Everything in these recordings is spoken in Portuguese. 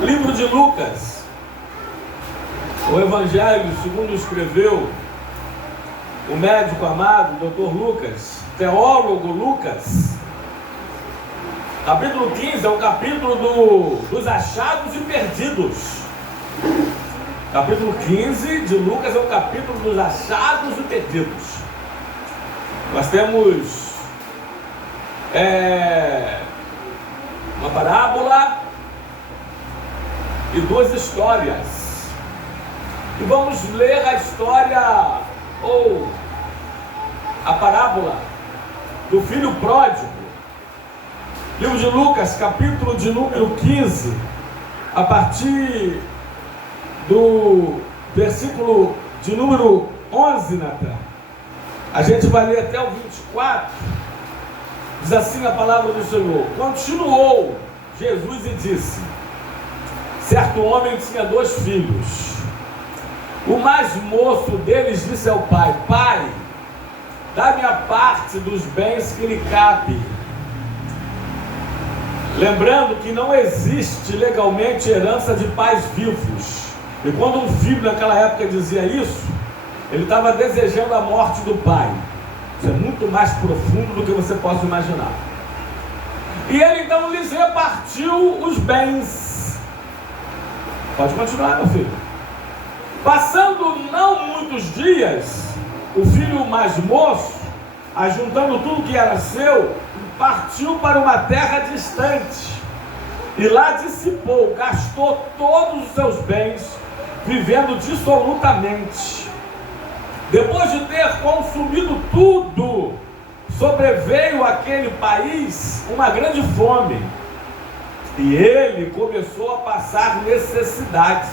Livro de Lucas, o Evangelho segundo escreveu o médico amado, Dr. Lucas, teólogo Lucas. Capítulo 15 é o capítulo dos achados e perdidos. Capítulo 15 de Lucas é o capítulo dos achados e perdidos. Nós temos uma parábola e duas histórias. E vamos ler a história ou a parábola do filho pródigo. Livro de Lucas, capítulo de número 15, a partir do versículo de número 11, Natan. A gente vai ler até o 24. Diz assim a palavra do Senhor: continuou Jesus e disse: certo homem tinha 2 filhos. O mais moço deles disse ao pai: pai, dá-me a parte dos bens que lhe cabe. Lembrando que não existe legalmente herança de pais vivos. E quando um filho naquela época dizia isso, ele estava desejando a morte do pai. Isso é muito mais profundo do que você possa imaginar. E ele então lhes repartiu os bens. Pode continuar, meu filho. Passando não muitos dias, o filho mais moço, ajuntando tudo que era seu, partiu para uma terra distante, e lá dissipou, gastou todos os seus bens, vivendo dissolutamente. Depois de ter consumido tudo, sobreveio àquele país uma grande fome, e ele começou a passar necessidade.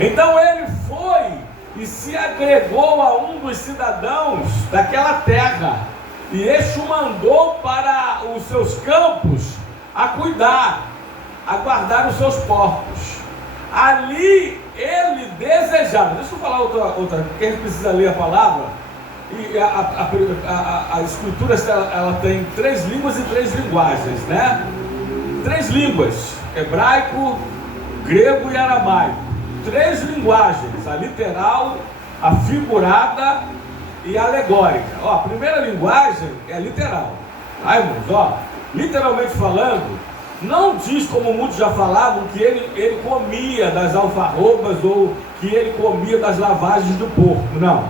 Então ele foi e se agregou a um dos cidadãos daquela terra, e este o mandou para os seus campos a cuidar, a guardar os seus porcos. Ali ele desejava. Deixa eu falar outra, porque a gente precisa ler a palavra. E a escritura ela tem 3 línguas e 3 linguagens, né? 3 línguas: hebraico, grego e aramaico. 3 linguagens: a literal, a figurada e alegórica. A primeira linguagem é literal. Irmãos, literalmente falando, não diz, como muitos já falavam, que ele comia das alfarrobas ou que ele comia das lavagens do porco. Não.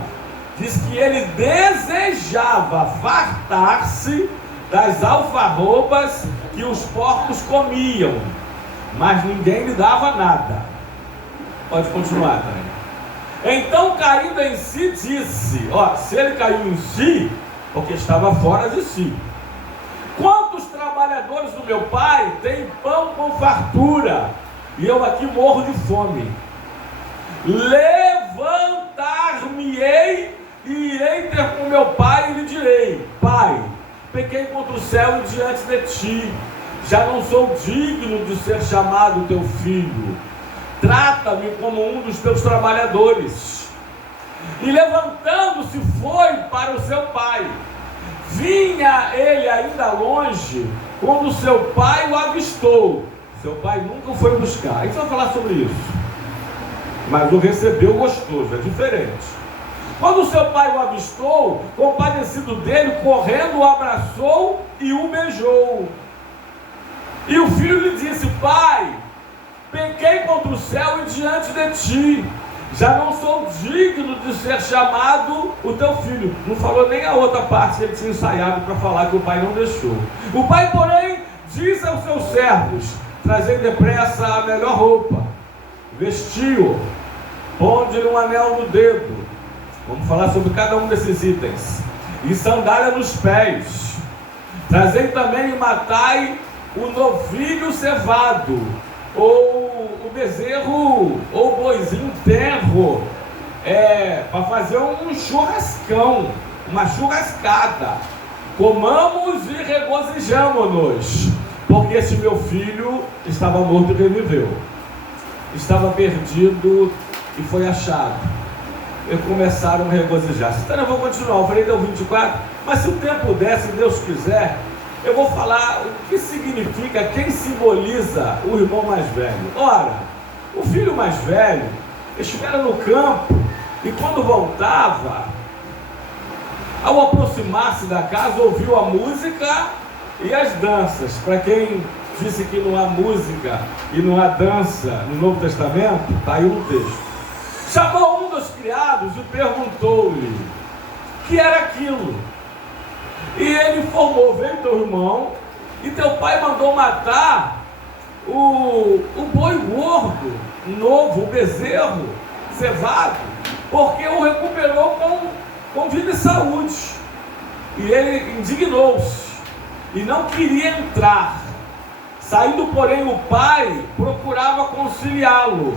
Diz que ele desejava fartar-se das alfarrobas que os porcos comiam, mas ninguém lhe dava nada. Pode continuar, Dani. Então, caindo em si, disse: se ele caiu em si, porque estava fora de si. Quantos trabalhadores do meu pai têm pão com fartura, e eu aqui morro de fome? Levantar-me-ei e irei ter com meu pai e lhe direi: pai, pequei contra o céu e diante de ti, já não sou digno de ser chamado teu filho. Trata-me como um dos teus trabalhadores. E levantando-se foi para o seu pai. Vinha ele ainda longe, quando seu pai o avistou. Seu pai nunca o foi buscar. A gente vai falar sobre isso. Mas o recebeu gostoso, é diferente. Quando seu pai o avistou, compadecido dele, correndo, o abraçou e o beijou. E o filho lhe disse: pai, pequei contra o céu e diante de ti, já não sou digno de ser chamado o teu filho. Não falou nem a outra parte que ele tinha ensaiado para falar, que o pai não deixou. O pai, porém, disse aos seus servos: trazei depressa a melhor roupa, vestiu, ponde-lhe um anel no dedo. Vamos falar sobre cada um desses itens. E sandália nos pés. Trazei também e matai o novilho cevado, ou o bezerro, ou o boizinho tenro, para fazer um churrascão, uma churrascada. Comamos e regozijamo-nos, porque esse meu filho estava morto e reviveu, estava perdido e foi achado. E começaram a regozijar. Então eu vou continuar, eu falei até o 24, mas se o tempo der, se Deus quiser, eu vou falar o que significa, quem simboliza o irmão mais velho. Ora, o filho mais velho estivera no campo e quando voltava, ao aproximar-se da casa, ouviu a música e as danças. Para quem disse que não há música e não há dança no Novo Testamento, está aí um texto. Chamou um dos criados e perguntou-lhe o que era aquilo. E ele informou: veio teu irmão e teu pai mandou matar o boi gordo, novo, o bezerro cevado, porque o recuperou com vida e saúde. E ele indignou-se e não queria entrar. Saindo, porém, o pai procurava conciliá-lo.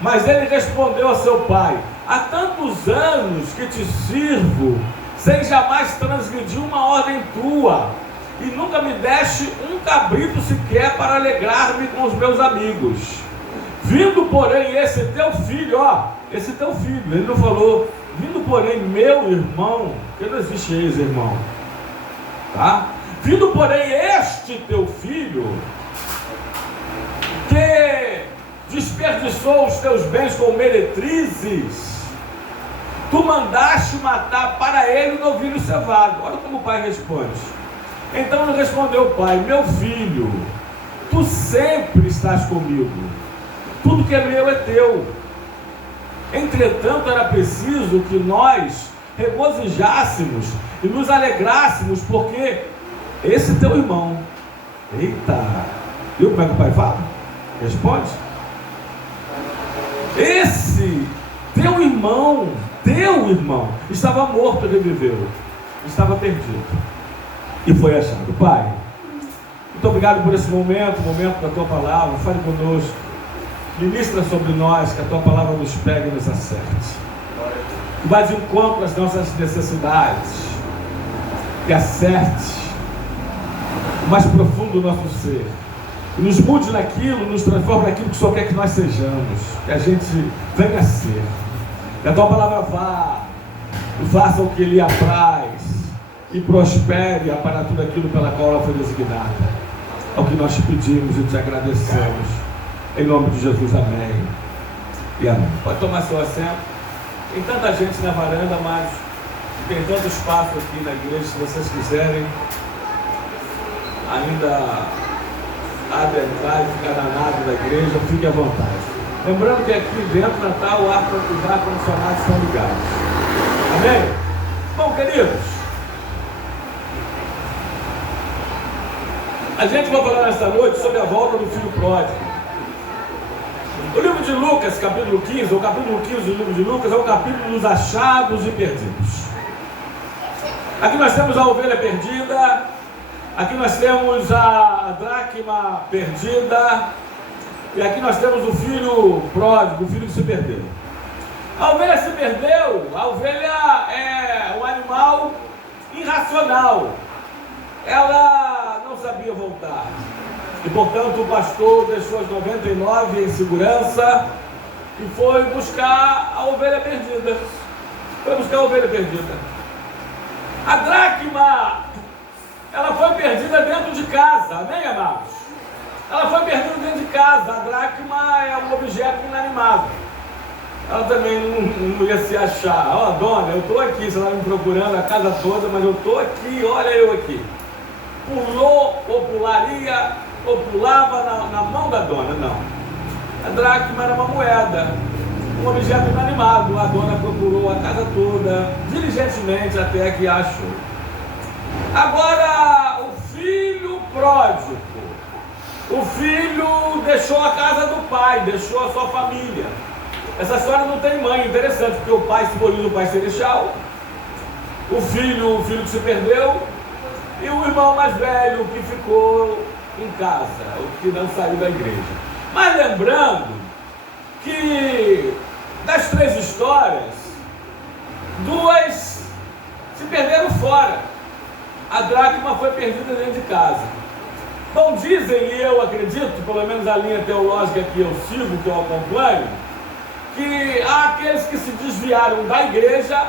Mas ele respondeu a seu pai: há tantos anos que te sirvo, sem jamais transgredir uma ordem tua, e nunca me deste um cabrito sequer para alegrar-me com os meus amigos. Vindo, porém, esse teu filho, esse teu filho, ele não falou, vindo, porém, meu irmão, porque não existe ex-irmão, tá? Vindo, porém, este teu filho, que desperdiçou os teus bens com meretrizes, tu mandaste matar para ele o novilho cevado. Olha como o pai responde. Então lhe respondeu o pai: meu filho, tu sempre estás comigo, tudo que é meu é teu. Entretanto, era preciso que nós regozijássemos e nos alegrássemos, porque esse teu irmão, eita, viu como é que o pai fala? Responde: esse teu irmão estava morto e reviveu, estava perdido e foi achado. Pai, muito obrigado por esse momento da tua palavra. Fale conosco, ministra sobre nós, que a tua palavra nos pegue e nos acerte, que vá de encontro às nossas necessidades, que acerte o mais profundo do nosso ser, que nos mude naquilo, nos transforme naquilo que o Senhor quer que nós sejamos, que a gente venha a ser, que a tua palavra vá e faça o que lhe apraz e prospere para tudo aquilo pela qual ela foi designada. É o que nós te pedimos e te agradecemos, em nome de Jesus, amém e amém. Pode tomar seu assento. Tem tanta gente na varanda, mas tem tanto espaço aqui na igreja. Se vocês quiserem ainda adentrar e ficar na nave da igreja, fique à vontade. Lembrando que aqui dentro está o ar-condicionado estão ligados. Amém? Bom, queridos, a gente vai falar nesta noite sobre a volta do filho pródigo. O livro de Lucas, capítulo 15, ou capítulo 15 do livro de Lucas, é o capítulo dos achados e perdidos. Aqui nós temos a ovelha perdida, aqui nós temos a dracma perdida, e aqui nós temos o filho pródigo, o filho que se perdeu. A ovelha se perdeu. A ovelha é um animal irracional, ela não sabia voltar, e portanto o pastor deixou as 99 em segurança e foi buscar a ovelha perdida. A dracma, ela foi perdida dentro de casa, amém, amados? Ela foi perdida dentro de casa. A dracma é um objeto inanimado. Ela também não ia se achar. Dona, eu estou aqui, você está me procurando a casa toda, mas eu estou aqui, olha eu aqui. Pulava na mão da dona, não. A dracma era uma moeda, um objeto inanimado. A dona procurou a casa toda, diligentemente, até que achou. Agora, o filho pródigo. O filho deixou a casa do pai, deixou a sua família. Essa história não tem mãe, interessante, porque o pai simboliza o pai celestial, o filho que se perdeu, e o irmão mais velho que ficou em casa, o que não saiu da igreja. Mas lembrando que das três histórias, duas se perderam fora. A dracma foi perdida dentro de casa. Bom, dizem, e eu acredito, pelo menos a linha teológica que eu sigo, que eu acompanho, que há aqueles que se desviaram da igreja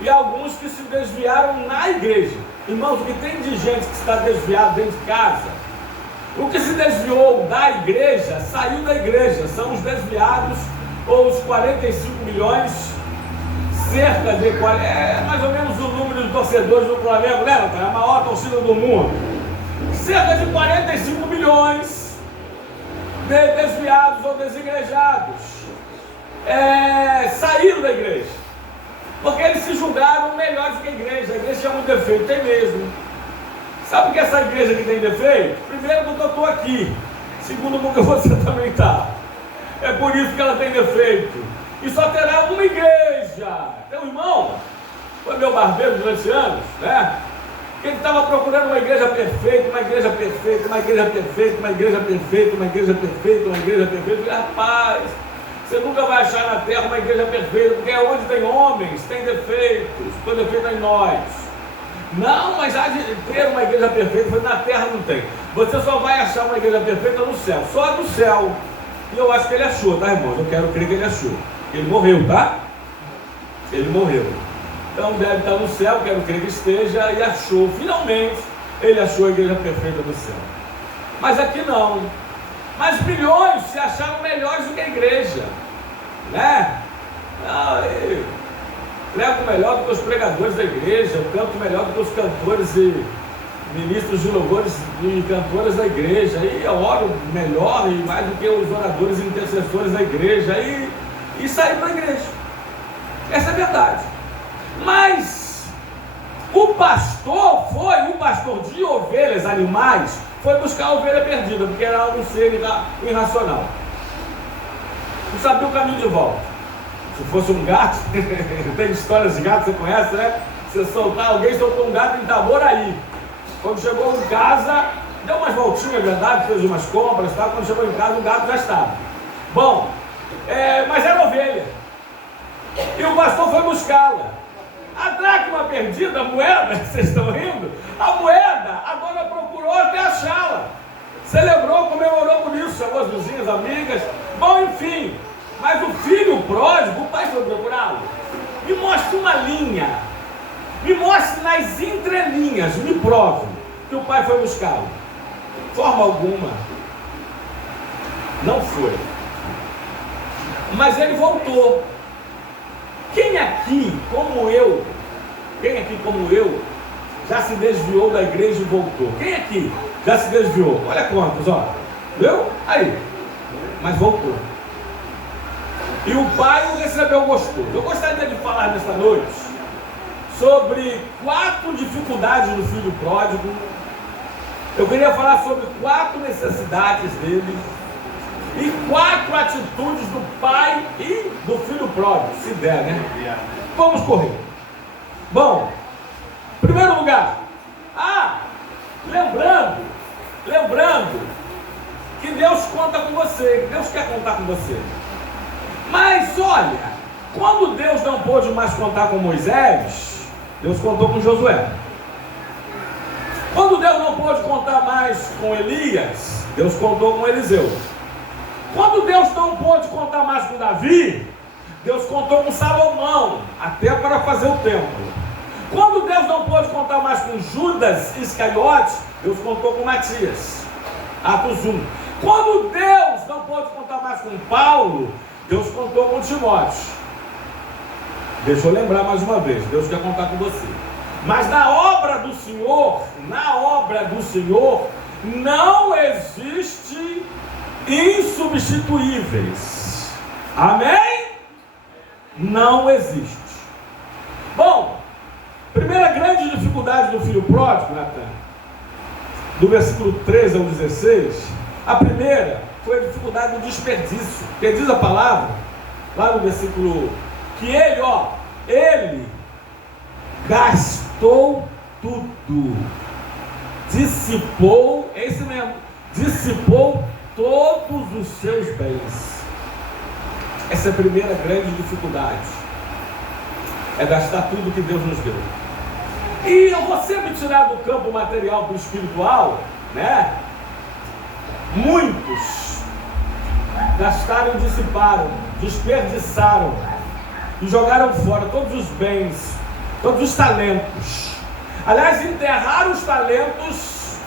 e alguns que se desviaram na igreja. Irmãos, o que tem de gente que está desviado dentro de casa, o que se desviou da igreja, saiu da igreja, são os desviados, ou os 45 milhões, cerca de 40, mais ou menos o número de torcedores do Flamengo, lembra? É a maior torcida do mundo. Cerca de 45 milhões de desviados ou desigrejados saíram da igreja, porque eles se julgaram melhores que a igreja. A igreja tinha muito defeito, tem mesmo. Sabe que essa igreja que tem defeito? Primeiro, porque eu estou aqui. Segundo, porque você também está. É por isso que ela tem defeito. E só terá uma igreja. Tem um irmão, foi meu barbeiro durante anos, né? Que ele estava procurando uma igreja perfeita, uma igreja perfeita, uma igreja perfeita, uma igreja perfeita, uma igreja perfeita, uma igreja perfeita. E, rapaz, você nunca vai achar na terra uma igreja perfeita, porque é onde tem homens, tem defeitos, tem defeito em nós. Não, mas há de ter uma igreja perfeita, mas na terra não tem. Você só vai achar uma igreja perfeita no céu, só no céu. E eu acho que ele achou, tá, irmãos? Eu quero crer que ele achou. Ele morreu, tá? Ele morreu. Então deve estar no céu, quero crer que esteja, e achou, finalmente, ele achou a igreja perfeita no céu. Mas aqui não. Mas milhões se acharam melhores do que a igreja, né? Prego melhor do que os pregadores da igreja, eu canto melhor do que os cantores e ministros de louvores e cantoras da igreja, e eu oro melhor e mais do que os oradores e intercessores da igreja, e saí da igreja. Essa é a verdade. Mas o pastor de ovelhas, animais, foi buscar a ovelha perdida, porque era um ser irracional. Não sabia o caminho de volta. Se fosse um gato, tem histórias de gato, você conhece, né? Alguém soltou um gato em Itaboraí. Quando chegou em casa, deu umas voltinhas, é verdade, fez umas compras, tá? Quando chegou em casa, o gato já estava. Bom, mas era ovelha. E o pastor foi buscá-la. A dracma perdida, a moeda, vocês estão rindo? A moeda, a dona procurou até achá-la. Celebrou, comemorou por isso, chamou as vizinhas, amigas. Bom, enfim. Mas o filho pródigo, o pai foi procurá-lo. Me mostre uma linha. Me mostre nas entrelinhas, me prove que o pai foi buscá-lo. Forma alguma. Não foi. Mas ele voltou. Quem aqui, como eu, já se desviou da igreja e voltou? Quem aqui já se desviou? Olha quantos, ó. Viu? Aí. Mas voltou. E o pai o recebeu gostoso. Eu gostaria de falar nesta noite sobre 4 dificuldades do filho pródigo. Eu queria falar sobre 4 necessidades dele e 4 atitudes do pai e do filho pródigo, se der, né? Vamos correr. Bom, em primeiro lugar, lembrando que Deus conta com você, que Deus quer contar com você. Mas olha, quando Deus não pôde mais contar com Moisés, Deus contou com Josué. Quando Deus não pôde contar mais com Elias, Deus contou com Eliseu. Quando Deus não pôde contar mais com Davi, Deus contou com Salomão, até para fazer o templo. Quando Deus não pôde contar mais com Judas Iscariote, Deus contou com Matias, Atos 1. Quando Deus não pôde contar mais com Paulo, Deus contou com Timóteo. Deixa eu lembrar mais uma vez, Deus quer contar com você. Mas na obra do Senhor, não existe insubstituíveis. Amém? Não existe. Bom, primeira grande dificuldade do filho pródigo, Natan, do versículo 13 ao 16, a primeira foi a dificuldade do desperdício. Porque diz a palavra, lá no versículo, que ele gastou tudo, dissipou, é isso mesmo, dissipou todos os seus bens. Essa é a primeira grande dificuldade, é gastar tudo que Deus nos deu. E eu vou sempre tirar do campo material para o espiritual, né? Muitos gastaram e dissiparam, desperdiçaram e jogaram fora todos os bens, todos os talentos. Aliás, enterraram os talentos,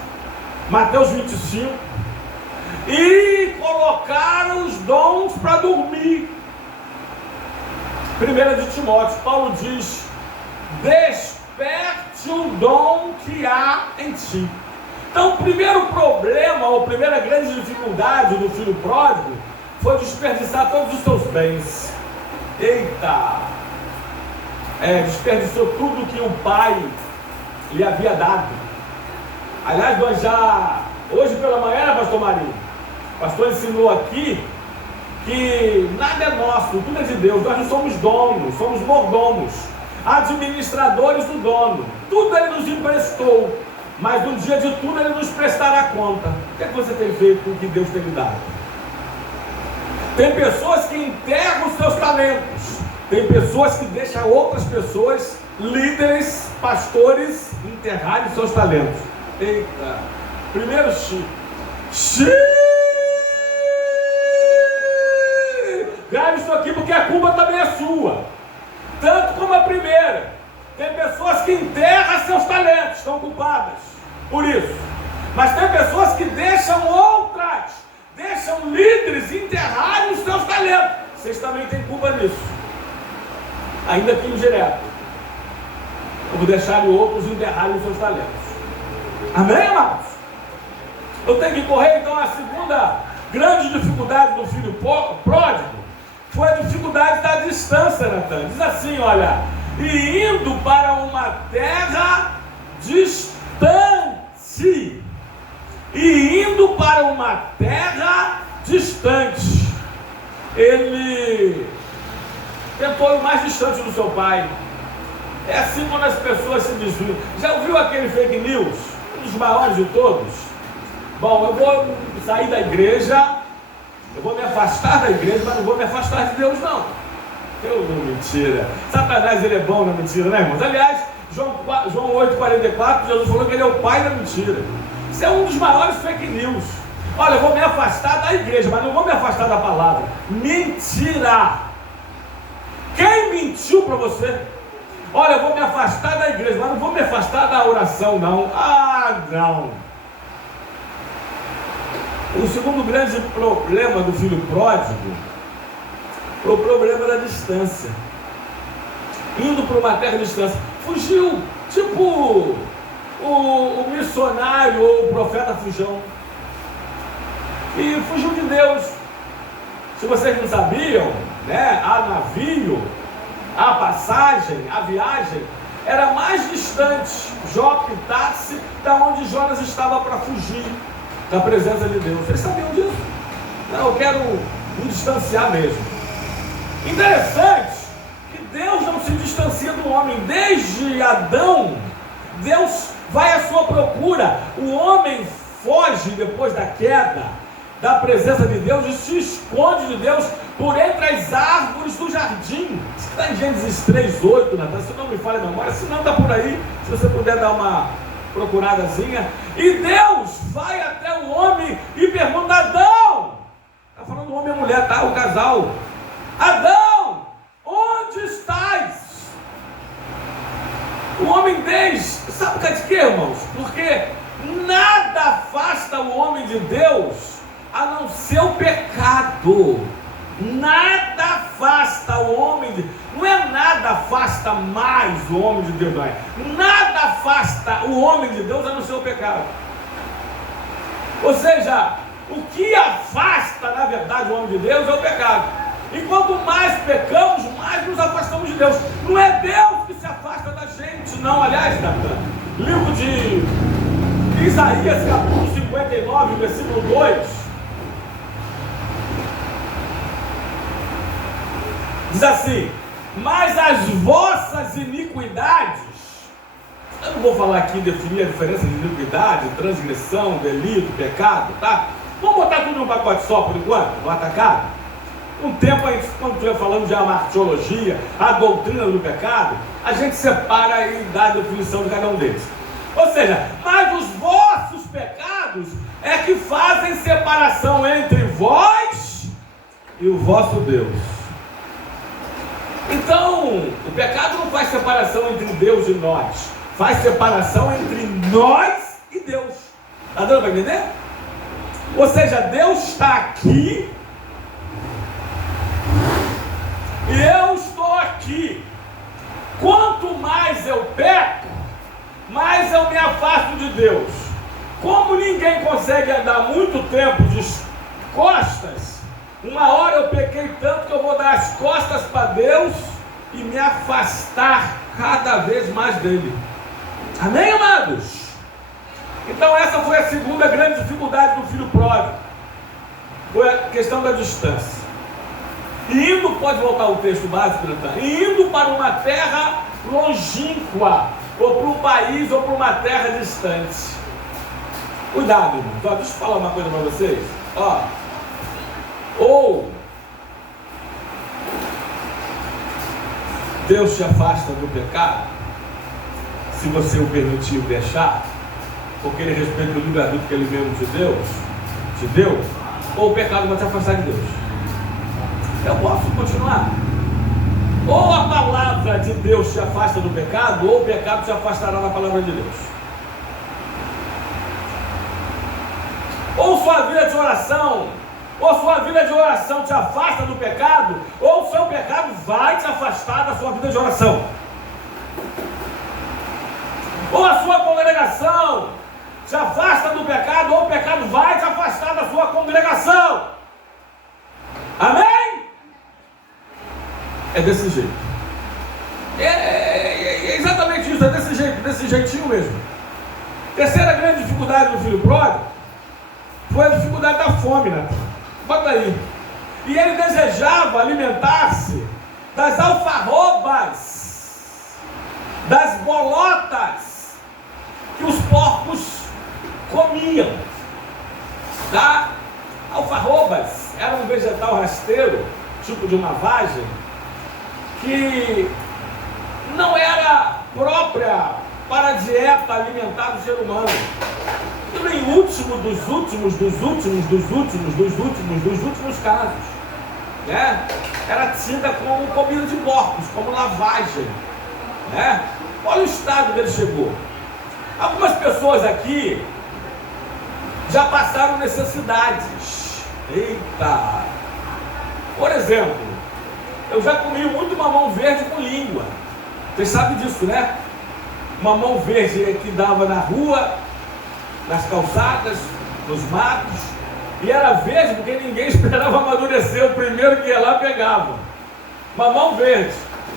Mateus 25, e colocaram os dons para dormir. 1 de Timóteo, Paulo diz: desperte o dom que há em ti. Então, o primeiro problema, ou a primeira grande dificuldade do filho pródigo foi desperdiçar todos os seus bens. Eita! Desperdiçou tudo que o pai lhe havia dado. Aliás, nós já, hoje pela manhã, pastor Marinho, o pastor ensinou aqui que nada é nosso, tudo é de Deus. Nós não somos donos, somos mordomos, administradores do dono. Tudo ele nos emprestou, mas no dia de tudo ele nos prestará conta. O que é que você tem feito com o que Deus tem lhe dado? Tem pessoas que enterram os seus talentos, tem pessoas que deixam outras pessoas, líderes, pastores, enterrarem os seus talentos. Eita! Primeiro grave isso aqui, porque a culpa também é sua, tanto como a primeira. Tem pessoas que enterram seus talentos, estão culpadas por isso, mas tem pessoas que deixam outras, deixam líderes enterrarem os seus talentos. Vocês também têm culpa nisso, ainda que indireto. Eu vou deixar outros enterrarem os seus talentos. Amém, amados? Eu tenho que correr. Então, a segunda grande dificuldade do filho pródigo foi a dificuldade da distância, Natan. Diz assim, olha: e indo para uma terra distante. E indo para uma terra distante. Ele tentou ir o mais distante do seu pai. É assim quando as pessoas se desviam. Já ouviu aquele fake news? Um dos maiores de todos? Bom, eu vou sair da igreja, eu vou me afastar da igreja, mas não vou me afastar de Deus, não. Mentira. Satanás, ele é bom na mentira, né, irmãos? Aliás, João 8,44, Jesus falou que ele é o pai da mentira. Isso é um dos maiores fake news. Olha, eu vou me afastar da igreja, mas não vou me afastar da palavra. Mentira! Quem mentiu para você? Olha, eu vou me afastar da igreja, mas não vou me afastar da oração, não. Não. O segundo grande problema do filho pródigo foi o problema da distância. Indo para uma terra distância, fugiu, tipo o missionário ou o profeta Fujão, e fugiu de Deus. Se vocês não sabiam, né, a navio, a passagem, a viagem era mais distante, Jope, Táxi, da onde Jonas estava para fugir da presença de Deus. Vocês sabiam disso? Não, eu quero me distanciar mesmo. Interessante que Deus não se distancia do homem. Desde Adão, Deus vai à sua procura. O homem foge depois da queda da presença de Deus e se esconde de Deus por entre as árvores do jardim. Isso está em Gênesis 3:8, Natan, se não me falha a memória, se não está por aí, se você puder dar uma procuradazinha. E Deus vai até o homem e pergunta: Adão, está falando do homem e a mulher, tá? O casal. Adão, onde estás? O homem diz, sabe por que, irmãos? Porque nada afasta o homem de Deus a não ser o pecado. Nada afasta o homem de Deus. Não é nada afasta mais o homem de Deus, não é. Nada afasta o homem de Deus a não ser o pecado. Ou seja, o que afasta, na verdade, o homem de Deus é o pecado. E quanto mais pecamos, mais nos afastamos de Deus. Não é Deus que se afasta da gente, não. Aliás, livro de Isaías, capítulo 59, versículo 2, diz assim: mas as vossas iniquidades, eu não vou falar aqui, definir a diferença de iniquidade, transgressão, delito, pecado, tá? Vamos botar tudo num pacote só por enquanto, no atacado. Um tempo, quando estiver falando de amartiologia, a doutrina do pecado, a gente separa e dá a definição de cada um deles. Ou seja, mas os vossos pecados é que fazem separação entre vós e o vosso Deus. Então, o pecado não faz separação entre Deus e nós. Faz separação entre nós e Deus. Está dando para entender? Ou seja, Deus está aqui e eu estou aqui. Quanto mais eu peco, mais eu me afasto de Deus. Como ninguém consegue andar muito tempo de costas, uma hora eu pequei tanto que eu vou dar as costas para Deus e me afastar cada vez mais dele. Amém, amados? Então essa foi a segunda grande dificuldade do filho pródigo. Foi a questão da distância. E indo, pode voltar o texto básico, Natan, indo para uma terra longínqua, ou para um país, ou para uma terra distante. Cuidado, irmão. Deixa eu falar uma coisa para vocês. Ou Deus te afasta do pecado, se você o permitir o deixar, porque ele respeita o livre-arbítrio que ele mesmo te deu, ou o pecado vai te afastar de Deus. Eu posso continuar. Ou a palavra de Deus te afasta do pecado, ou o pecado te afastará da palavra de Deus. Ou sua vida de oração, te afasta do pecado, ou o seu pecado vai te afastar da sua vida de oração. Ou a sua congregação te afasta do pecado, ou o pecado vai te afastar da sua congregação. Amém? É desse jeito. É exatamente isso, é desse jeito, desse jeitinho mesmo. Terceira grande dificuldade do filho pródigo foi a dificuldade da fome, né? Bota aí. E ele desejava alimentar-se das alfarrobas, das bolotas que os porcos comiam. Tá? Alfarrobas era um vegetal rasteiro, tipo de uma vagem, que não era própria para a dieta alimentar do ser humano. E em último dos últimos casos, né? Era tida como comida de porcos, como lavagem, né? Olha o estado que ele chegou. Algumas pessoas aqui já passaram necessidades. Eita! Por exemplo, eu já comi muito mamão verde com língua. Vocês sabem disso, né? Mamão verde que dava na rua, nas calçadas, nos matos, e era verde porque ninguém esperava amadurecer, o primeiro que ia lá pegava. Mamão verde.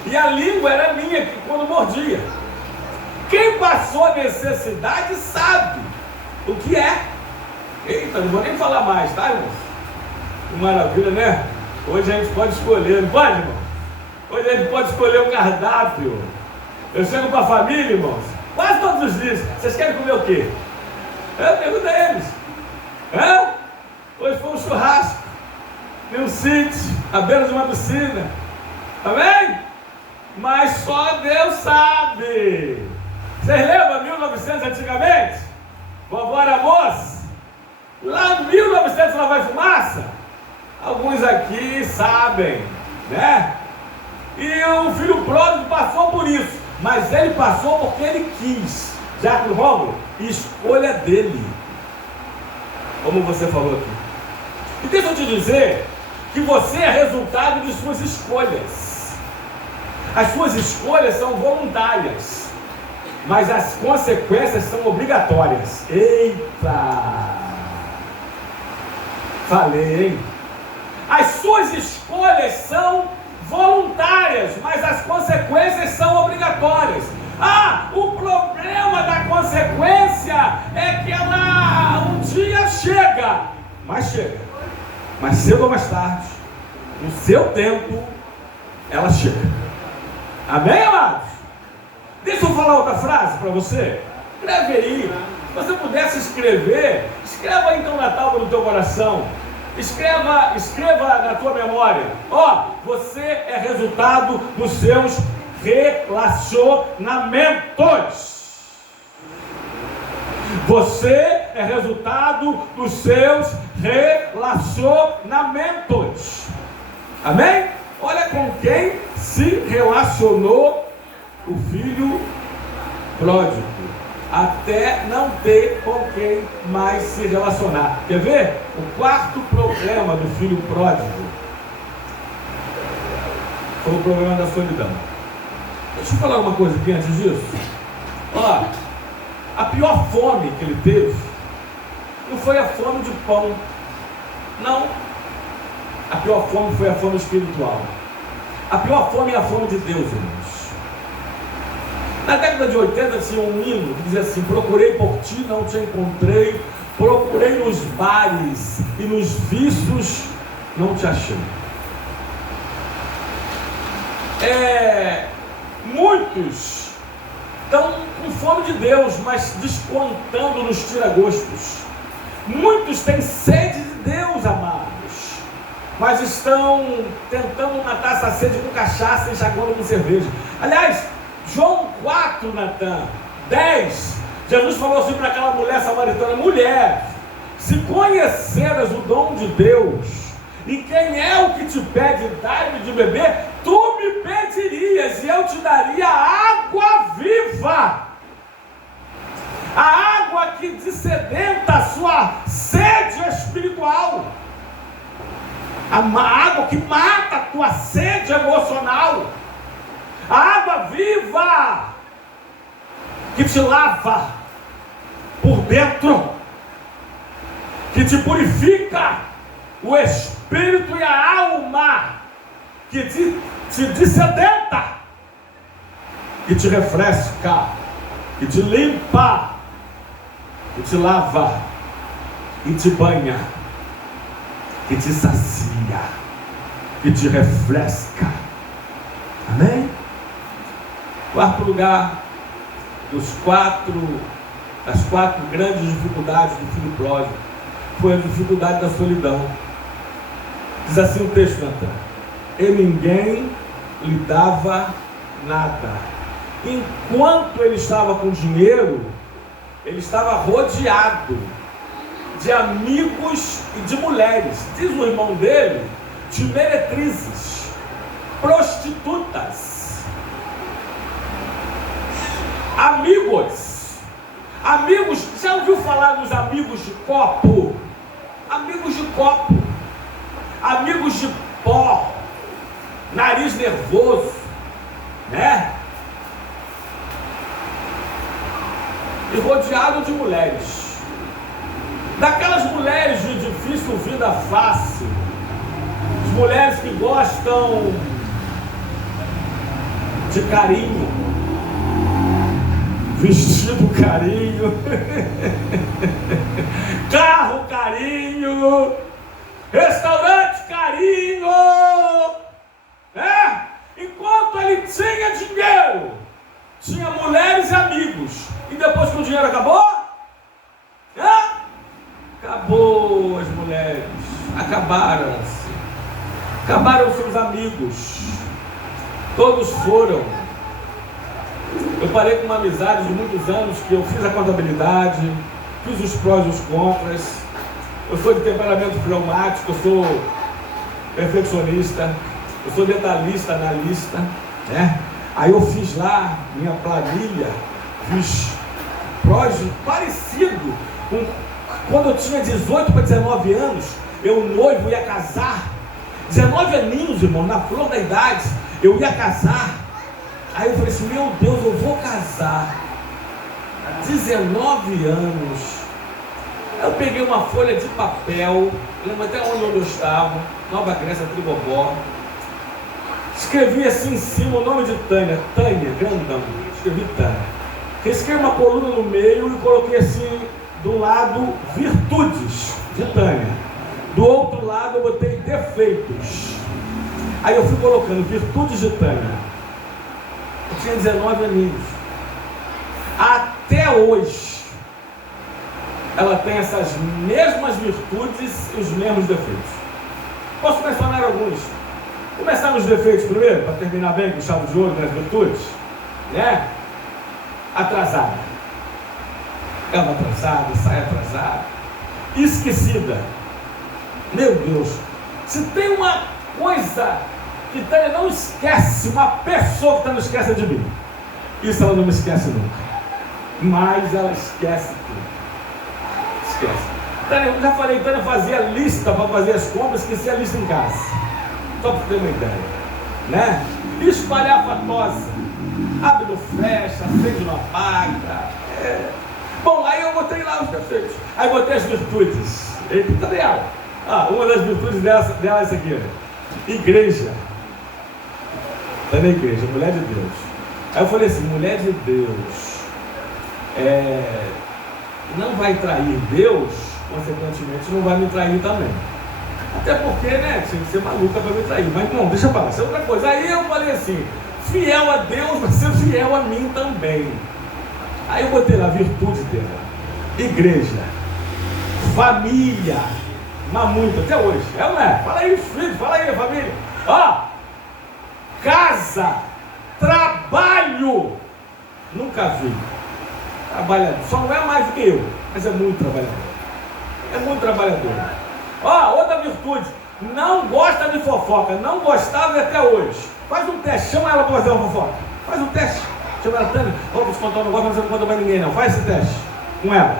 E a língua era minha quando mordia. Quem passou necessidade sabe o que é. Eita, não vou nem falar mais, tá, irmão? Que maravilha, né? Hoje a gente pode escolher, não pode, irmão? Hoje a gente pode escolher o cardápio. Eu chego para a família, irmãos, quase todos os dias. Vocês querem comer o quê? Eu pergunto a eles. Hoje foi um churrasco, em um sítio, à beira de uma piscina. Amém? Mas só Deus sabe. Vocês lembram 1900 antigamente? Vovó era moça? Lá em 1900 lá vai fumaça? Alguns aqui sabem, né? E o filho pródigo passou por isso. Mas ele passou porque ele quis. Diácono Rômulo, escolha dele. Como você falou aqui. E deixa eu te dizer que você é resultado de suas escolhas. As suas escolhas são voluntárias, mas as consequências são obrigatórias. Eita! Falei, hein? As suas escolhas são voluntárias, mas as consequências são obrigatórias. O problema da consequência é que ela um dia chega, mas cedo ou mais tarde, no seu tempo, ela chega. Amém, amados? Deixa eu falar outra frase para você. Escreve aí. Se você pudesse escrever, escreva então na tábua do teu coração. Escreva na tua memória. Você é resultado dos seus relacionamentos. Você é resultado dos seus relacionamentos. Amém? Olha com quem se relacionou o filho pródigo, até não ter com quem mais se relacionar. Quer ver? O quarto problema do filho pródigo foi o problema da solidão. Deixa eu falar uma coisa aqui antes disso. Ó, a pior fome que ele teve não foi a fome de pão, não. A pior fome foi a fome espiritual. A pior fome é a fome de Deus, irmãos. Na década de 80 tinha um hino que dizia assim: procurei por ti, não te encontrei, procurei nos bares e nos vícios, não te achei. Muitos estão com fome de Deus, mas descontando nos tiragostos. Muitos têm sede de Deus, amados, mas estão tentando matar essa sede com cachaça e enxaguando com cerveja. Aliás, João 4, Natan, 10, Jesus falou assim para aquela mulher samaritana: mulher, se conheceras o dom de Deus, e quem é o que te pede, dai-me de beber, tu me pedirias e eu te daria água viva, a água que dessedenta a sua sede espiritual, a água que mata a tua sede emocional, a água viva que te lava por dentro, que te purifica o espírito e a alma, que te dessedenta, que te refresca, que te limpa, que te lava e te banha, que te sacia, que te refresca. Amém? Quarto lugar das quatro grandes dificuldades do filho pródigo foi a dificuldade da solidão. Diz assim o texto, Natan: e ninguém lhe dava nada. Enquanto ele estava com dinheiro, ele estava rodeado de amigos e de mulheres. Diz o irmão dele, de meretrizes, prostitutas, amigos. Já ouviu falar dos amigos de copo? Amigos de copo, amigos de pó, nariz nervoso, né? E rodeado de mulheres, daquelas mulheres de difícil vida fácil, as mulheres que gostam de carinho, vestido carinho, carro carinho, restaurante carinho, né? Enquanto ele tinha dinheiro, tinha mulheres e amigos. E depois que o dinheiro acabou, acabou as mulheres, acabaram-se, acabaram seus amigos, todos foram. Eu parei com uma amizade de muitos anos, que eu fiz a contabilidade, fiz os prós e os contras. Eu sou de temperamento fleumático, eu sou perfeccionista, eu sou detalhista, analista, né? Aí eu fiz lá minha planilha, fiz prós parecido com quando eu tinha 18 para 19 anos, eu noivo ia casar, 19 aninhos, irmão, na flor da idade, eu ia casar. Aí eu falei assim: meu Deus, eu vou casar, 19 anos. Eu peguei uma folha de papel, lembro até onde eu estava, Nova Grécia, Tribobó, escrevi assim em cima o nome de Tânia, grandão, escrevi Tânia, risquei uma coluna no meio e coloquei assim, do lado, virtudes de Tânia, do outro lado eu botei defeitos. Aí eu fui colocando virtudes de Tânia. Eu tinha 19 aninhos. Até hoje ela tem essas mesmas virtudes e os mesmos defeitos. Posso mencionar alguns? Começar nos defeitos primeiro, para terminar bem com chave de ouro nas virtudes, né? Atrasada. Ela atrasada, sai atrasada. Esquecida. Meu Deus, se tem uma coisa que Tânia não esquece, uma pessoa que não esquece de mim, isso ela não me esquece nunca. mas ela esquece tudo. Esquece. Tânia, eu já falei, Tânia fazia lista para fazer as compras, esquecia a lista em casa. Só para ter uma ideia, né? Espalhafatosa. Abre no fecha, acende no apaga. Bom, aí eu botei lá os defeitos. Aí botei as virtudes. Eita, dela. Uma das virtudes dela é essa aqui, né? Igreja. Está na igreja, mulher de Deus. Aí eu falei assim, mulher de Deus não vai trair Deus, consequentemente não vai me trair também. Até porque, né, tinha que ser maluca para me trair. Mas não, deixa eu falar, isso é outra coisa. Aí eu falei assim, fiel a Deus, mas ser fiel a mim também. Aí eu botei lá a virtude dela. Igreja, família, mas muito, até hoje. É ou não é? Fala aí, filho, fala aí, família. Casa, trabalho, nunca vi. Trabalhador, só não é mais do que eu, mas é muito trabalhador. É muito trabalhador. Outra virtude, não gosta de fofoca, não gostava até hoje. Faz um teste, chama ela para fazer uma fofoca. Faz um teste, chama ela, Tânia, vou te contar um negócio, mas você não conta mais ninguém não. Faz esse teste com ela.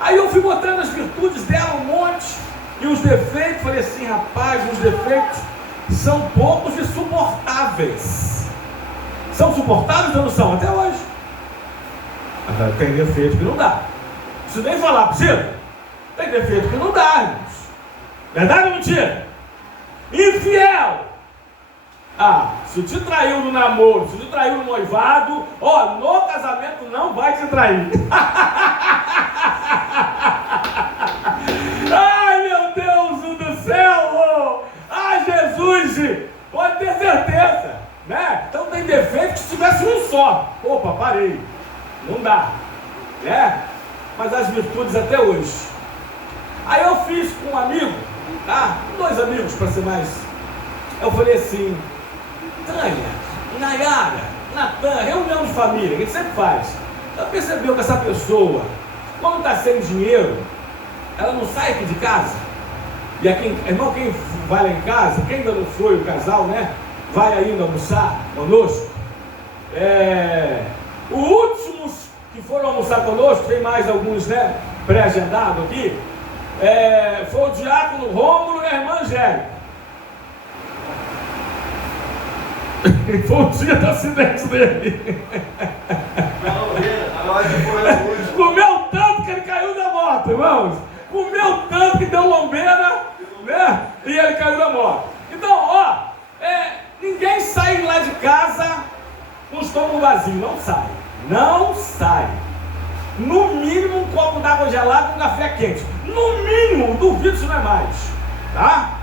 Aí eu fui botando as virtudes dela, um monte, e os defeitos, falei assim, rapaz, os defeitos são poucos e suportáveis. São suportáveis ou não são? Até hoje. Mas tem defeito que não dá. Não preciso nem falar, precisa? Tem defeito que não dá, irmãos. Verdade ou mentira? Infiel. Se te traiu no namoro, se te traiu no noivado, no casamento não vai te trair. Ai, meu Deus do céu! Jesus! Pode ter certeza, né? Então tem defeito que se tivesse um só. Opa, parei. Não dá, né? Mas as virtudes até hoje. Aí eu fiz com um amigo, tá? 2 amigos para ser mais. Eu falei assim, Tânia, Nayara, Natan, reunião de família, que a gente sempre faz. Ela percebeu que essa pessoa, quando está sem dinheiro, ela não sai aqui de casa. E aqui, irmão, quem vai lá em casa, quem ainda não foi o casal, né? Vai ainda almoçar conosco. Os últimos que foram almoçar conosco, tem mais alguns, né? Pré-agendado aqui. Foi o diácono Rômulo e a irmã Angélica. Foi o dia do acidente dele. Comeu tanto que ele caiu da moto, irmãos. Comeu tanto que deu lombeira, né? E ele caiu da moto. Então, ninguém sai lá de casa com o estômago vazio. Não sai. Não sai. No mínimo um copo d'água gelada e um café quente. No mínimo, duvido se não é mais. Tá?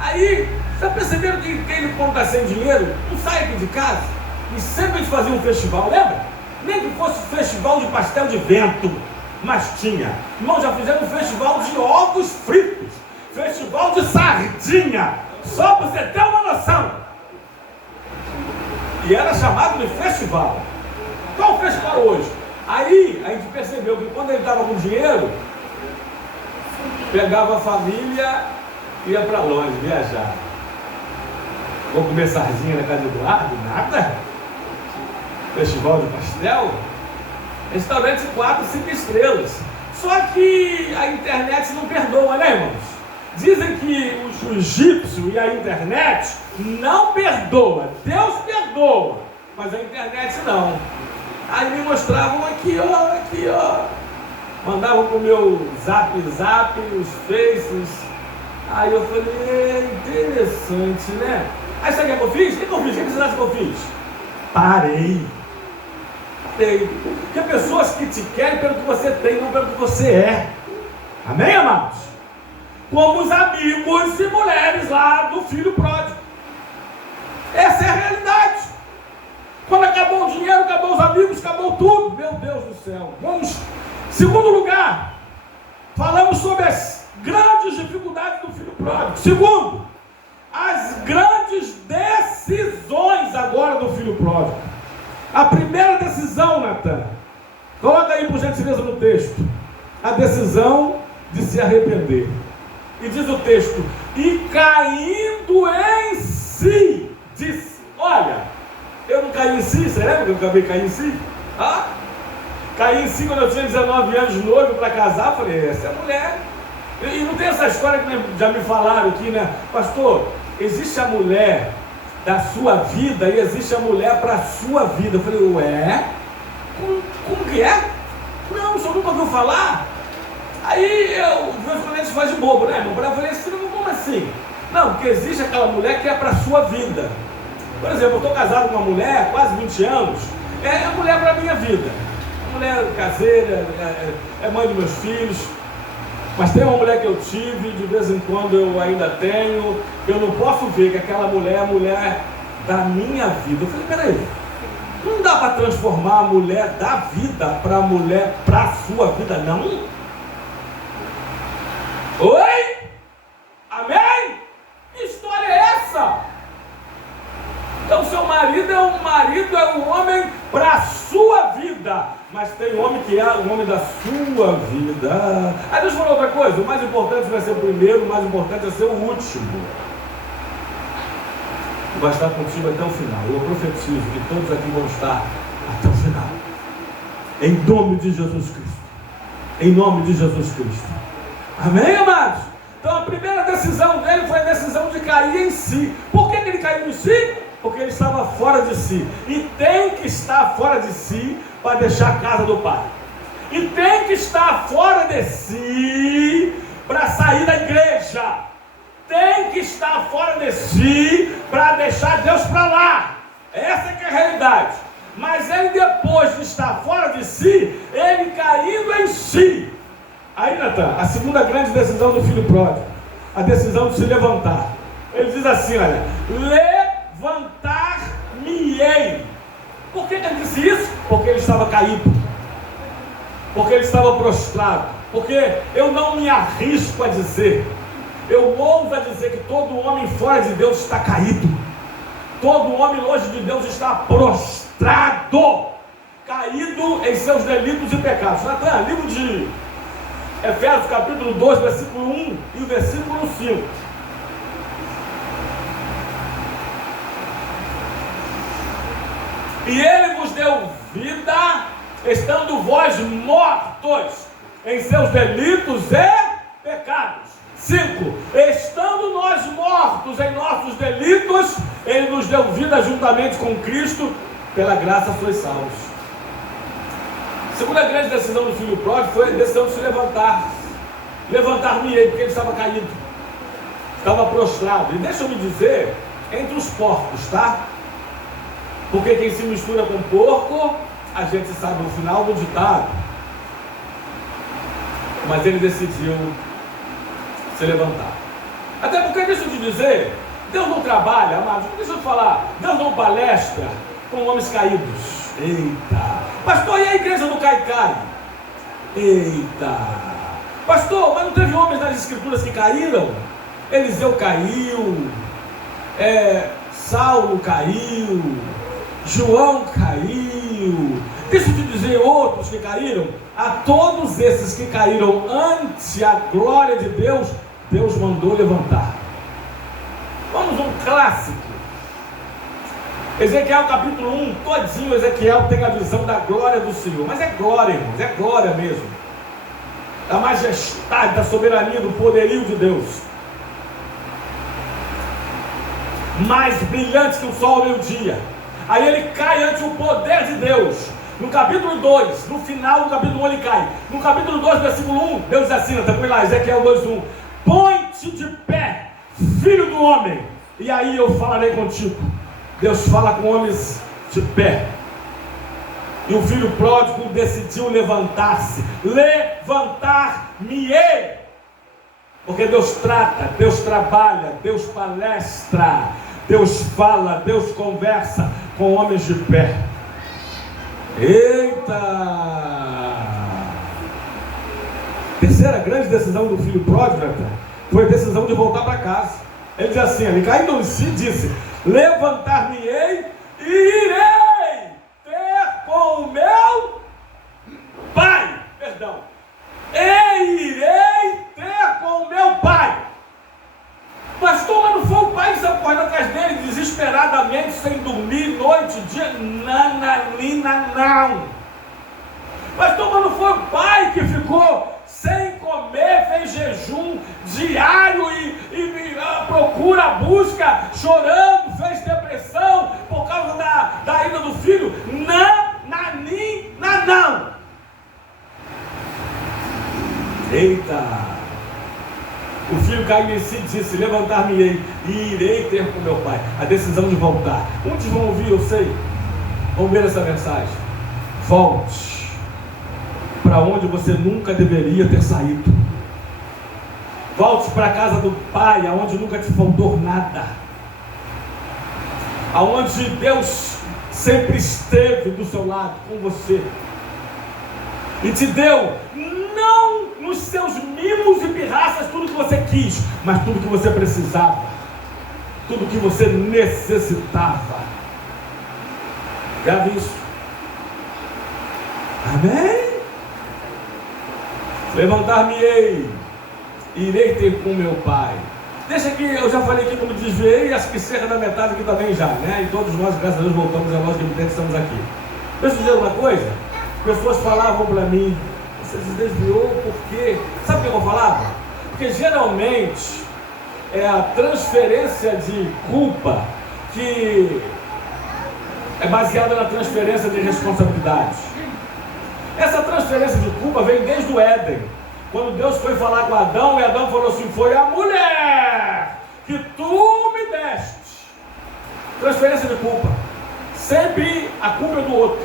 Aí, vocês perceberam que ele, quando está sem dinheiro, não sai aqui de casa? E sempre a gente fazia um festival, lembra? Nem que fosse festival de pastel de vento, mas tinha. Irmão, já fizemos um festival de ovos fritos, festival de sardinha, só para você ter uma noção. E era chamado de festival. Qual o festival hoje? Aí a gente percebeu que quando ele estava com dinheiro, pegava a família e ia para longe, viajar. Vou comer sardinha na casa do Eduardo? Nada. Festival de pastel? Restaurante 4, 5 estrelas. Só que a internet não perdoa, né, irmãos? Dizem que o jiu-jitsu e a internet não perdoa. Deus perdoa, mas a internet não. Aí me mostravam aqui, ó. Mandavam pro meu zap, os faces. Aí eu falei, interessante, né? Aí sabe o que eu fiz? O que eu fiz? O que vocês acham que eu fiz? Parei. Porque pessoas que te querem pelo que você tem, não pelo que você é. Amém, amados? Como os amigos e mulheres lá do filho pródigo. Essa é a realidade. Quando acabou o dinheiro, acabou os amigos, acabou tudo. Meu Deus do céu. Vamos. Segundo lugar, falamos sobre as grandes dificuldades do filho pródigo. Segundo, as grandes decisões agora do filho pródigo. A primeira decisão, Natan, coloca aí por gentileza no texto, a decisão de se arrepender. E diz o texto, e caindo em si, disse, olha, eu não caí em si, você lembra que eu acabei caindo em si? Caí em si quando eu tinha 19 anos, noivo para casar. Eu falei, essa é a mulher. E não tem essa história que já me falaram aqui, né? Pastor, existe a mulher da sua vida e existe a mulher para a sua vida. Eu falei, ué? Como que é? Não, o senhor nunca ouviu falar? Aí meus clientes fazem de bobo, né, irmão? Eu falei assim, como assim? Não, porque existe aquela mulher que é para a sua vida. Por exemplo, eu estou casado com uma mulher há quase 20 anos, é a mulher para a minha vida. A mulher caseira, é mãe dos meus filhos. Mas tem uma mulher que eu tive, de vez em quando eu ainda tenho, eu não posso ver que aquela mulher é a mulher da minha vida. Eu falei, peraí, não dá para transformar a mulher da vida para a mulher para a sua vida, não? Oi? Amém? Que história é essa? Então seu marido é um homem para a sua vida, mas tem homem que é o homem da sua vida. Aí Deus falou outra coisa, o mais importante vai ser o primeiro, o mais importante vai ser o último. Vai estar contigo até o final. Eu profetizo que todos aqui vão estar até o final. Em nome de Jesus Cristo. Em nome de Jesus Cristo. Amém, amados? Então a primeira decisão dele foi a decisão de cair em si. Por que ele caiu em si? Porque ele estava fora de si. E tem que estar fora de si para deixar a casa do Pai. E tem que estar fora de si para sair da igreja. Tem que estar fora de si para deixar Deus para lá. Essa que é a realidade. Mas ele, depois de estar fora de si, ele caindo em si. Aí, Natan, a segunda grande decisão do filho pródigo, a decisão de se levantar. Ele diz assim, olha, levantar-me-ei. Por que ele disse isso? Porque ele estava caído. Porque ele estava prostrado. Porque eu não me arrisco a dizer, eu ouso a dizer que todo homem fora de Deus está caído. Todo homem longe de Deus está prostrado, caído em seus delitos e pecados. Natan, livro de Efésios capítulo 2, versículo 1 e o versículo 5. E ele vos deu vida, estando vós mortos em seus delitos e pecados. 5. Estando nós mortos em nossos delitos, ele nos deu vida juntamente com Cristo, pela graça sois salvos. A segunda grande decisão do filho pródigo foi a decisão de se levantar. Levantar-me-ei, porque ele estava caído, estava prostrado. E deixa eu me dizer, entre os porcos, tá? Porque quem se mistura com porco, a gente sabe no final do ditado. Mas ele decidiu se levantar. Até porque, deixa eu te dizer, Deus não trabalha, amados, deixa eu te falar, Deus não palestra com homens caídos. Eita! Pastor, e a igreja do Caicai? Eita! Pastor, mas não teve homens nas escrituras que caíram? Eliseu caiu, Saulo caiu, João caiu. Deixa eu te dizer outros que caíram. A todos esses que caíram ante a glória de Deus, Deus mandou levantar. Vamos um clássico. Ezequiel capítulo 1, todinho Ezequiel tem a visão da glória do Senhor. Mas é glória, irmãos, é glória mesmo. Da majestade, da soberania, do poderio de Deus. Mais brilhante que o sol ao meio-dia. Aí ele cai ante o poder de Deus. No capítulo 2, no final do capítulo 1 ele cai. No capítulo 2, versículo 1, Deus diz assim, põe lá, Ezequiel 2:1. Põe-te de pé, filho do homem, e aí eu falarei contigo. Deus fala com homens de pé. E o filho pródigo decidiu levantar-se. Levantar-me-ei. Porque Deus trata, Deus trabalha, Deus palestra, Deus fala, Deus conversa com homens de pé. Eita! Terceira grande decisão do filho pródigo foi a decisão de voltar para casa. Ele diz assim, ele caiu em si, disse, levantar-me-ei e irei ter com o meu pai. Perdão. E irei ter com o meu pai. Pastor, mas não foi o pai que saiu correndo atrás dele desesperadamente, sem dormir, noite, dia? Nananina, não. Pastor, mas não foi o pai que ficou sem comer, fez jejum diário e procura, busca, chorando, fez depressão por causa da ida do filho? Não. Eita! O filho caiu em si e disse: levantar-me-ei e irei ter com meu pai. A decisão de voltar. Muitos vão ouvir, eu sei. Vão ver essa mensagem. Volte para onde você nunca deveria ter saído. Volte para a casa do pai, aonde nunca te faltou nada. Aonde Deus sempre esteve do seu lado, com você. E te deu, não nos seus mimos e pirraças, tudo que você quis, mas tudo que você precisava. Tudo que você necessitava. Grave isso. Amém? Levantar-me-ei, irei ter com meu pai. Deixa que eu já falei aqui como desviei, acho que cerca da metade aqui também já, né? E todos nós, graças a Deus, voltamos a nós que estamos aqui. Deixa eu dizer uma coisa. Pessoas falavam para mim: você se desviou por quê? Sabe o que eu falava? Porque geralmente é a transferência de culpa que é baseada na transferência de responsabilidade. Essa transferência de culpa vem desde o Éden. Quando Deus foi falar com Adão, e Adão falou assim: foi a mulher que tu me deste. Transferência de culpa. Sempre a culpa é do outro.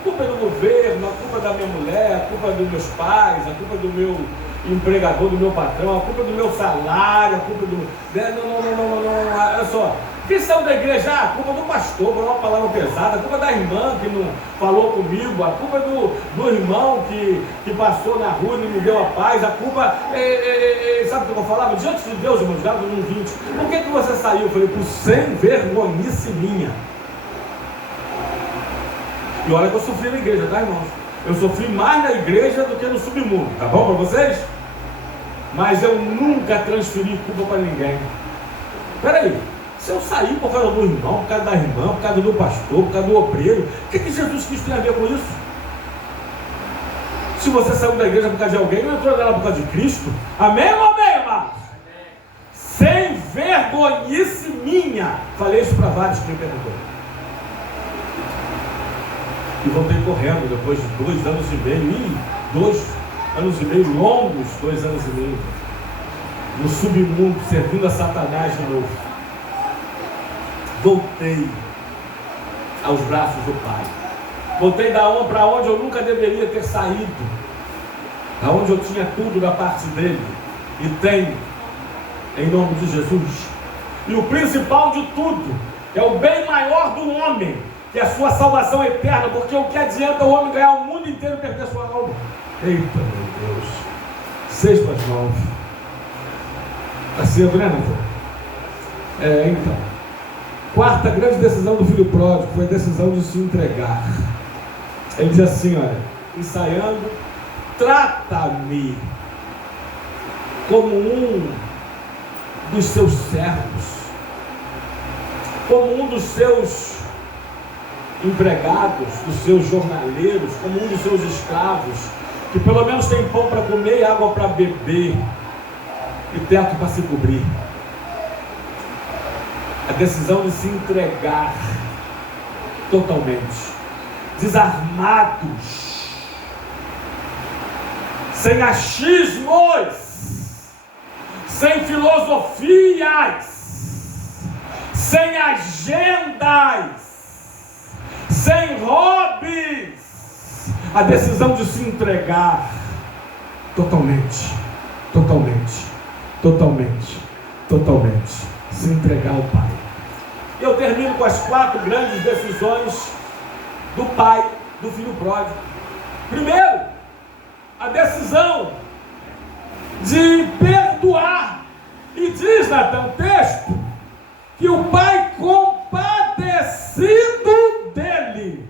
A culpa é do governo, a culpa é da minha mulher, a culpa é dos meus pais, a culpa é do meu empregador, do meu patrão, a culpa é do meu salário, a culpa do... Não, olha só. Questão da igreja, a culpa do pastor, foi uma palavra pesada, a culpa da irmã que não falou comigo, a culpa do irmão que passou na rua e não me deu a paz, a culpa, sabe o que eu falava? Diante de Deus, irmãos, Gálatas 1:20, por que você saiu? Eu falei: por sem vergonhice minha. E olha que eu sofri na igreja, tá, irmãos? Eu sofri mais na igreja do que no submundo, tá bom para vocês? Mas eu nunca transferi culpa para ninguém. Peraí, se eu sair por causa do irmão, por causa da irmã, por causa do pastor, por causa do obreiro, o que Jesus Cristo tem a ver com isso? Se você saiu da igreja por causa de alguém, não entrou nela por causa de Cristo. Amém ou amém, irmãos? Sem vergonhice minha. Falei isso para vários que me perguntou. E voltei correndo depois de 2 anos e meio, 2 anos e meio, longos 2 anos e meio, no submundo, servindo a Satanás de novo. Voltei aos braços do Pai. Voltei para onde eu nunca deveria ter saído, aonde eu tinha tudo da parte dele, e tenho, em nome de Jesus. E o principal de tudo é o bem maior do homem, que é a sua salvação eterna, porque o que adianta o homem ganhar o mundo inteiro e perder sua alma? Eita, meu Deus! 6:9. Está cedo, né, Natal? Então. Quarta grande decisão do filho pródigo foi a decisão de se entregar. Ele diz assim, olha, ensaiando: trata-me como um dos seus servos, como um dos seus empregados, dos seus jornaleiros, como um dos seus escravos, que pelo menos tem pão para comer e água para beber e teto para se cobrir. A decisão de se entregar totalmente, desarmados, sem achismos, sem filosofias, sem agendas, sem hobbies. A decisão de se entregar totalmente, totalmente, totalmente, totalmente. Se entregar ao Pai. Eu termino com as 4 grandes decisões do pai do filho pródigo. Primeiro, a decisão de perdoar. E diz, Natan, o texto, que o pai, compadecido dele,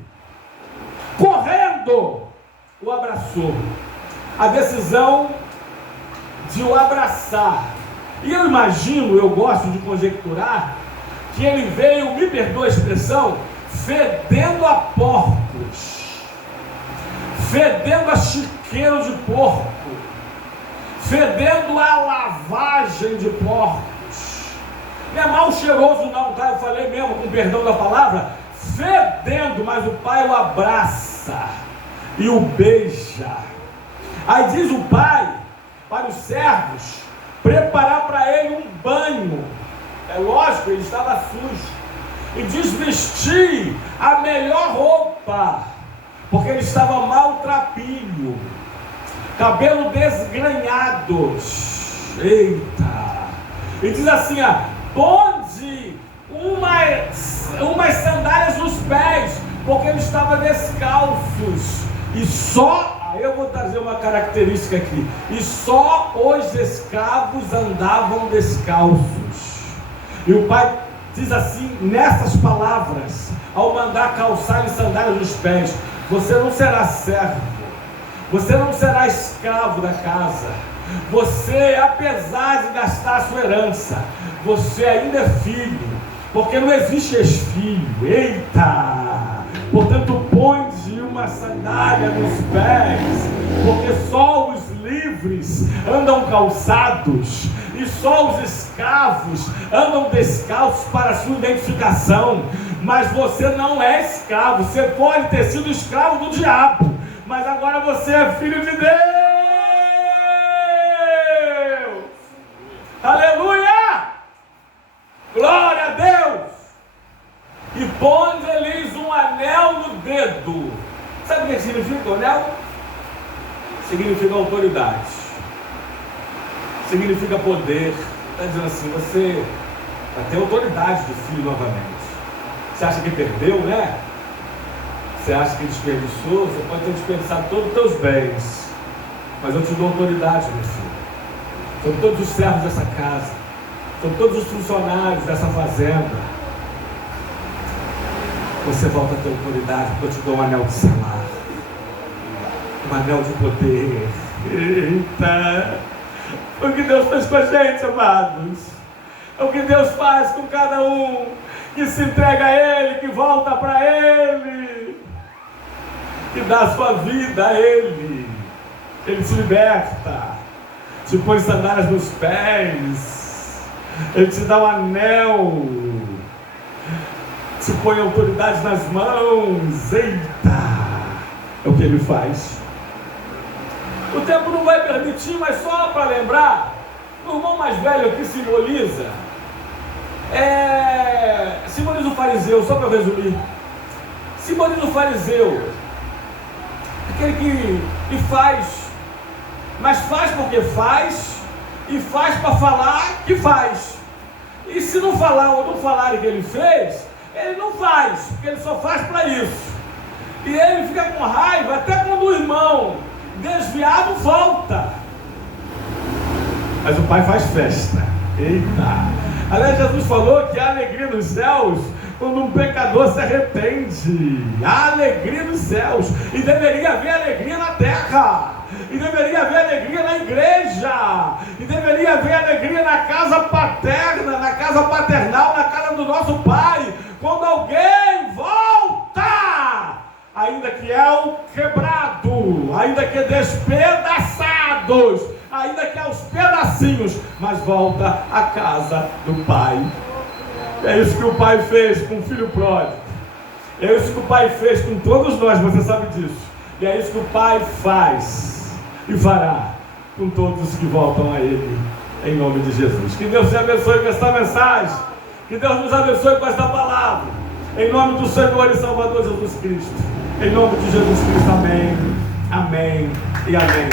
correndo, o abraçou. A decisão de o abraçar. E eu imagino, eu gosto de conjecturar, que ele veio, me perdoa a expressão, fedendo a porcos, fedendo a chiqueiro de porco, fedendo a lavagem de porcos. Não é mal cheiroso não, tá? Eu falei mesmo, com perdão da palavra, fedendo, mas o pai o abraça e o beija. Aí diz o pai para os servos preparar para ele um banho. É lógico, ele estava sujo. E desvestir a melhor roupa, porque ele estava maltrapilho, cabelo desgrenhados. Eita! E diz assim, ponde umas sandálias nos pés, porque ele estava descalços. E só, aí eu vou trazer uma característica aqui, e só os escravos andavam descalços. E o pai diz assim, nessas palavras, ao mandar calçar-lhe sandálias nos pés: você não será servo, você não será escravo da casa, você, apesar de gastar a sua herança, você ainda é filho, porque não existe ex-filho. Eita! Portanto, põe-lhe uma sandália nos pés, porque só os livres andam calçados, e só os escravos andam descalços para a sua identificação. Mas você não é escravo, você pode ter sido escravo do diabo, mas agora você é filho de Deus. Aleluia! Glória a Deus! E põe-lhes um anel no dedo. Sabe o que significa o anel? Significa autoridade, significa poder. Está dizendo assim, você vai ter autoridade do filho novamente. Você acha que perdeu, né? Você acha que desperdiçou? Você pode ter desperdiçado todos os teus bens, mas eu te dou autoridade, meu filho, sobre todos os servos dessa casa, sobre todos os funcionários dessa fazenda. Você volta a ter autoridade, porque eu te dou um anel de selar, um anel de poder. Eita! O que Deus fez com a gente, amados, é o que Deus faz com cada um que se entrega a Ele, que volta para Ele, que dá a sua vida a Ele. Ele te liberta, te põe sandálias nos pés, Ele te dá um anel, te põe autoridade nas mãos. Eita! É o que Ele faz. O tempo não vai permitir, mas só para lembrar, o irmão mais velho aqui simboliza o fariseu, só para resumir. Simboliza o fariseu, aquele que faz, mas faz porque faz, e faz para falar que faz. E se não falar ou não falarem que ele fez, ele não faz, porque ele só faz para isso. E ele fica com raiva até quando o irmão desviado volta. Mas o pai faz festa. Eita! Aliás, Jesus falou que há alegria nos céus quando um pecador se arrepende. Há alegria nos céus. E deveria haver alegria na terra. E deveria haver alegria na igreja. E deveria haver alegria na casa paterna, na casa paternal, na casa do nosso Pai. Quando alguém volta, ainda que é o quebrado, ainda que despedaçados, ainda que aos pedacinhos, mas volta à casa do Pai. É isso que o Pai fez com o filho pródigo. É isso que o Pai fez com todos nós, você sabe disso. E é isso que o Pai faz e fará com todos os que voltam a Ele, em nome de Jesus. Que Deus te abençoe com esta mensagem. Que Deus nos abençoe com esta palavra. Em nome do Senhor e Salvador Jesus Cristo. Em nome de Jesus Cristo, amém, amém e amém.